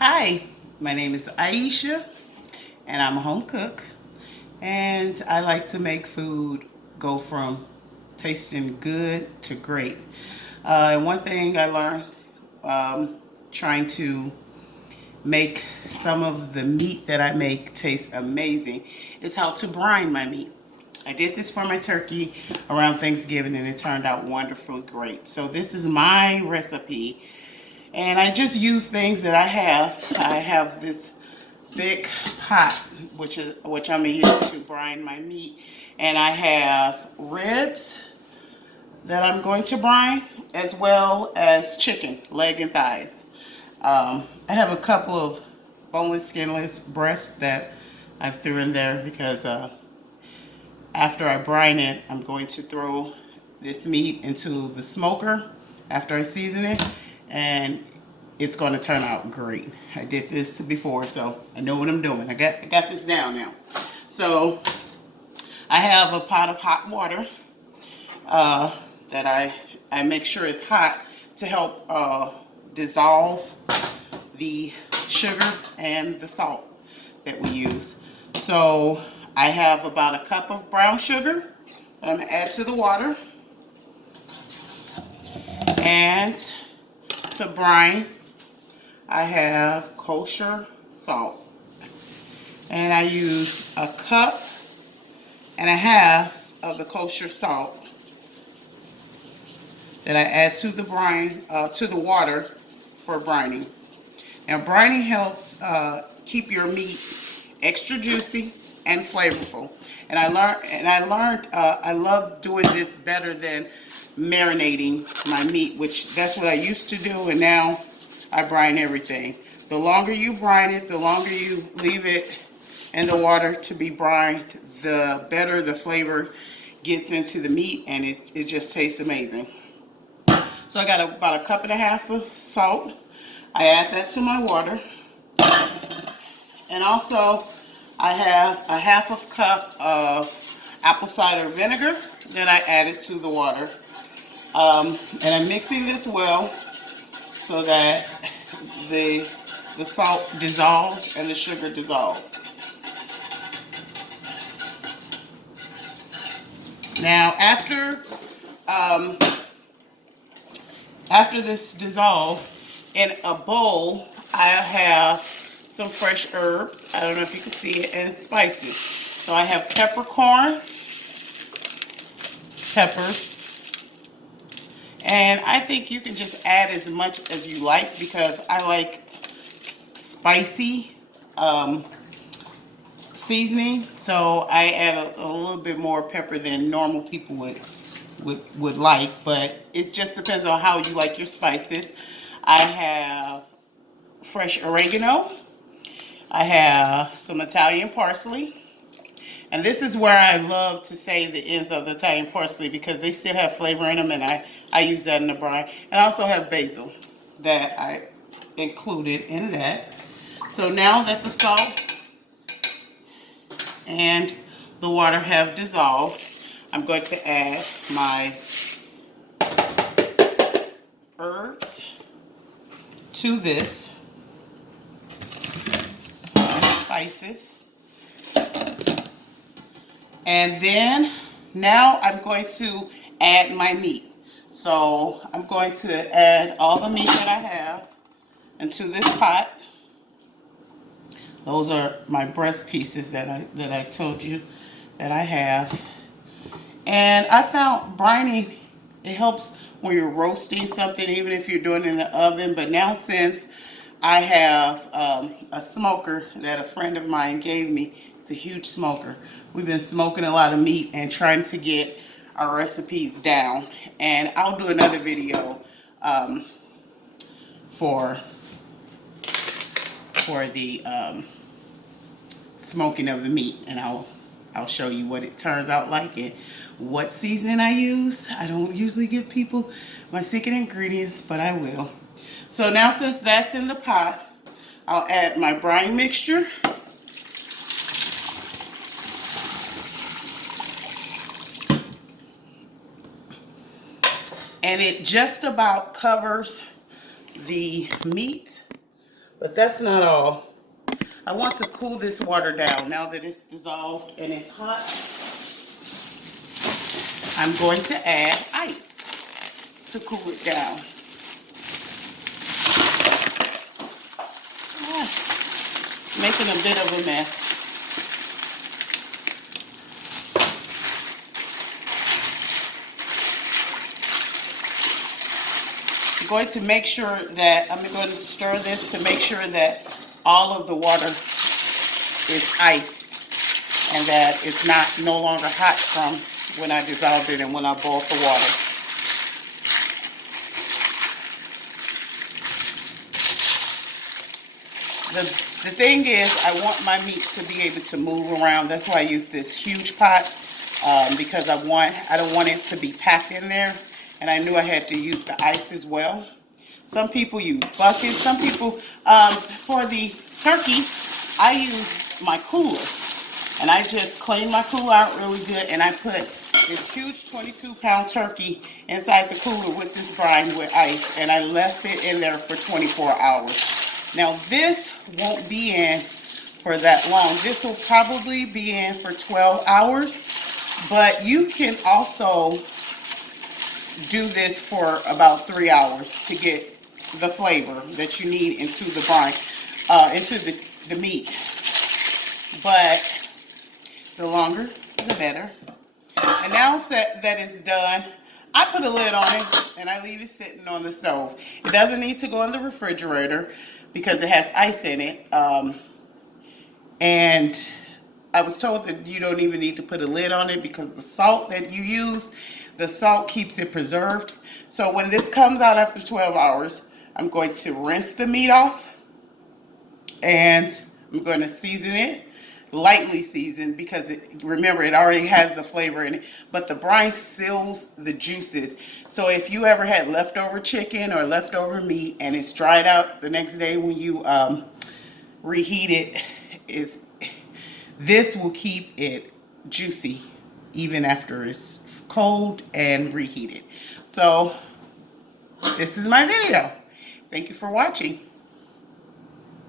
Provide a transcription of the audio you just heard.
Hi, my name is Aisha, and I'm a home cook. And I like to make food go from tasting good to great. And one thing I learned um, trying to make some of the meat that I make taste amazing is how to brine my meat. I did this for my turkey around Thanksgiving and it turned out wonderfully great. So this is my recipe and I just use things that I have. I have this big pot, which I'm gonna use to brine my meat, and I have ribs that I'm going to brine, as well as chicken, leg and thighs. I have a couple of boneless, skinless breasts that I threw in there because after I brine it, I'm going to throw this meat into the smoker after I season it, and it's going to turn out great. I did this before, so I know what I'm doing. I got this down now. So I have a pot of hot water uh, that I make sure it's hot to help dissolve the sugar and the salt that we use. So I have about a cup of brown sugar that I'm going to add to the water. And to brine, I have kosher salt. And I use a cup and a half of the kosher salt that I add to the to the water for brining. Now, brining helps keep your meat extra juicy and flavorful. And I love doing this better than marinating my meat, which that's what I used to do, and now I brine everything. The longer you brine it, the longer you leave it in the water to be brined, the better the flavor gets into the meat, and it just tastes amazing. So I got about a cup and a half of salt. I add that to my water. And also I have a half a cup of apple cider vinegar that I added to the water. And I'm mixing this well so that the salt dissolves and the sugar dissolves. Now um, after this dissolve, in a bowl I have some fresh herbs. I don't know if you can see it, and spices. So I have peppercorn, peppers, and I think you can just add as much as you like because I like spicy seasoning. So I add a little bit more pepper than normal people would like, but it just depends on how you like your spices. I have fresh oregano. I have some Italian parsley. And this is where I love to save the ends of the Italian parsley because they still have flavor in them, and I use that in the brine. And I also have basil that I included in that. So now that the salt and the water have dissolved, I'm going to add my herbs to this, spices. And then now I'm going to add my meat. So I'm going to add all the meat that I have into this pot. Those are my breast pieces that I told you that I have. And I found brining, it helps when you're roasting something, even if you're doing it in the oven. But now since I have a smoker that a friend of mine gave me, it's a huge smoker. We've been smoking a lot of meat and trying to get our recipes down. And I'll do another video for the smoking of the meat, and I'll show you what it turns out like and what seasoning I use. I don't usually give people my secret ingredients, but I will. So now since that's in the pot, I'll add my brine mixture. And it just about covers the meat But that's not all. I want to cool this water down. Now that it's dissolved and it's hot, I'm going to add ice to cool it down. Making a bit of a mess. I'm going to make sure that, I'm going to stir this to make sure that all of the water is iced and that it's no longer hot from when I dissolved it and when I boiled the water. The thing is, I want my meat to be able to move around. That's why I use this huge pot, because I don't want it to be packed in there. And I knew I had to use the ice as well. Some people use buckets. Some people, for the turkey, I use my cooler. And I just clean my cooler out really good. And I put this huge 22-pound turkey inside the cooler with this brine with ice. And I left it in there for 24 hours. Now this won't be in for that long. This will probably be in for 12 hours. But you can also do this for about 3 hours to get the flavor that you need into the brine, into the meat. But the longer, the better. And now that it's done, I put a lid on it and I leave it sitting on the stove. It doesn't need to go in the refrigerator because it has ice in it. And I was told that you don't even need to put a lid on it because the salt that you use, the salt keeps it preserved. So when this comes out after 12 hours, I'm going to rinse the meat off and I'm going to season it, lightly seasoned, because remember, it already has the flavor in it, but the brine seals the juices. So if you ever had leftover chicken or leftover meat and it's dried out the next day when you reheat it, this will keep it juicy even after it's cold and reheated. So this is my video. Thank you for watching.